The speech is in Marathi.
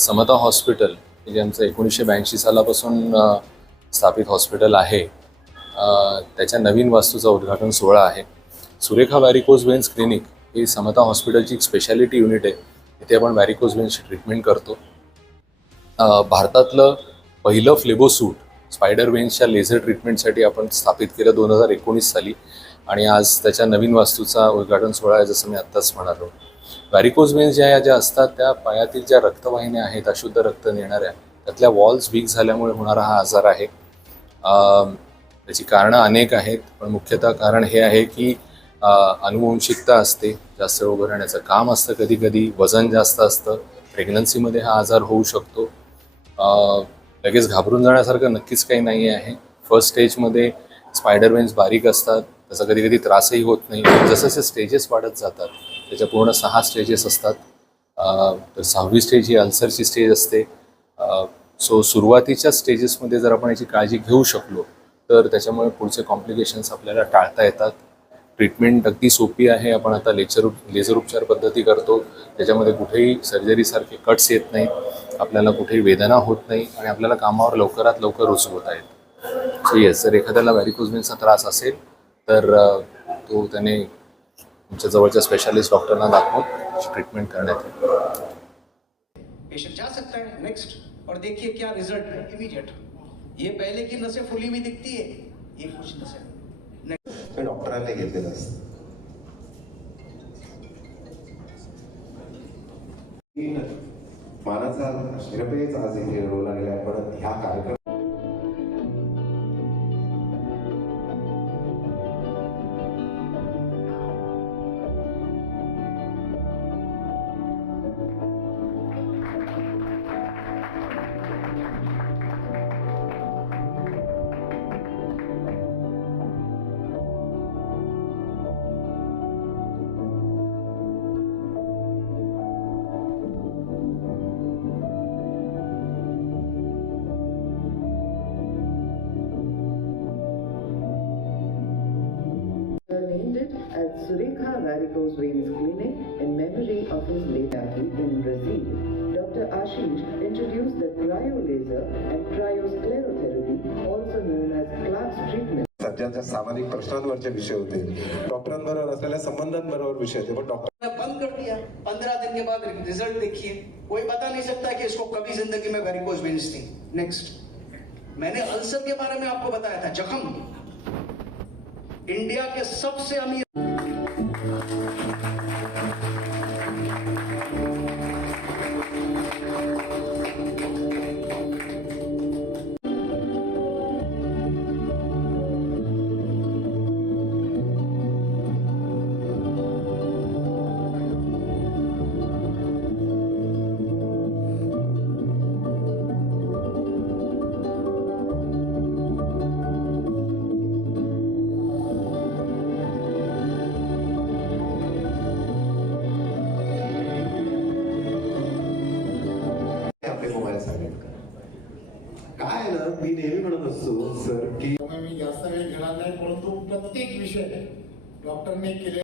समता हॉस्पिटल हे जे आमचं एकोणीसशे ब्याऐंशी सालापासून स्थापित हॉस्पिटल आहे त्याच्या नवीन वास्तूचा उद्घाटन सोहळा आहे. सुरेखा वॅरिकोज वेन्स क्लिनिक ही समता हॉस्पिटलची एक स्पेशालिटी युनिट आहे. इथे आपण वॅरिकोज वेन्सची ट्रीटमेंट करतो. भारतातलं पहिलं फ्लेबोसूट स्पायडर वेन्सच्या लेझर ट्रीटमेंटसाठी आपण स्थापित केलं दोन हजार एकोणीस साली. आणि आज त्याच्या नवीन वास्तूचा उद्घाटन सोहळा आहे जसं मी आत्ताच म्हणालो. व्हॅरिकोज वेन्स ज्या ज्या असतात त्या पायातील ज्या रक्तवाहिन्या आहेत अशुद्ध रक्त नेणाऱ्या त्यातल्या वॉल्स वीक झाल्यामुळे होणारा हा आजार आहे. त्याची कारणं अनेक आहेत पण मुख्यतः कारण हे आहे की अनुवंशिकता असते. जास्त उभं राहण्याचं काम असतं कधी कधी वजन जास्त असतं प्रेग्नन्सीमध्ये हा आजार होऊ शकतो. लगेच घाबरून जाण्यासारखं नक्कीच काही नाही आहे. फर्स्ट स्टेजमध्ये स्पायडर वेन्स बारीक असतात त्याचा कधी कधी त्रासही होत नाही. जसं जसे स्टेजेस वाढत जातात त्याच्या पूर्ण सहा स्टेजेस असतात. तर सहावी स्टेज ही अल्सरची स्टेज असते. सो सुरुवातीच्या स्टेजेसमध्ये जर आपण याची काळजी घेऊ शकलो तर त्याच्यामुळे पुढचे कॉम्प्लिकेशन्स आपल्याला टाळता येतात. ट्रीटमेंट अगदी सोपी आहे. आपण आता लेचर लेझर उपचार पद्धती करतो. त्याच्यामध्ये कुठेही सर्जरीसारखे कट्स येत नाहीत. आपल्याला कुठेही वेदना होत नाही आणि आपल्याला कामावर लवकरात लवकर रुजू होता येत. सो येस जर एखाद्याला व्हॅरिकोजमेनचा त्रास असेल तर तो त्याने तुमच्या जवळच्या स्पेशालिस्ट डॉक्टरना दाखवून ट्रीटमेंट करण्यात येईल. पेशेंट जा सकता है नेक्स्ट और देखिए क्या रिजल्ट है इमीडिएट ये पहले की नसें फुली हुई दिखती है ये कुछ नसें ते डॉक्टरांनी घेतलेलं असतं मानाचा निरपेच आज इथे गेला आहे पण ह्या कार्यक्रम as Surekha Varicose Veins Clinic in memory of his late athlete in Brazil. Dr. Ashish introduced the cryo laser and cryosclerotherapy, also known as Clark's treatment. सध्याच्या सामाजिक प्रश्नांवरचे विषय होते डॉक्टरांबरोबर असलेल्या संबंधांबरोबर विषय होते पण डॉक्टर ने बंद कर दिया पंद्रह दिन के बाद रिजल्ट देखिए कोई बता नहीं सकता कि इसको कभी जिंदगी में वेरिकोज वेन्स थी नेक्स्ट मैंने अल्सर के बारे में आपको बताया था जख्म इंडिया के सबसे अमीर काय ना मी नेहमी म्हणत असतो सर की मी जास्त वेळ घेणार नाही परंतु प्रत्येक विषय डॉक्टरने केले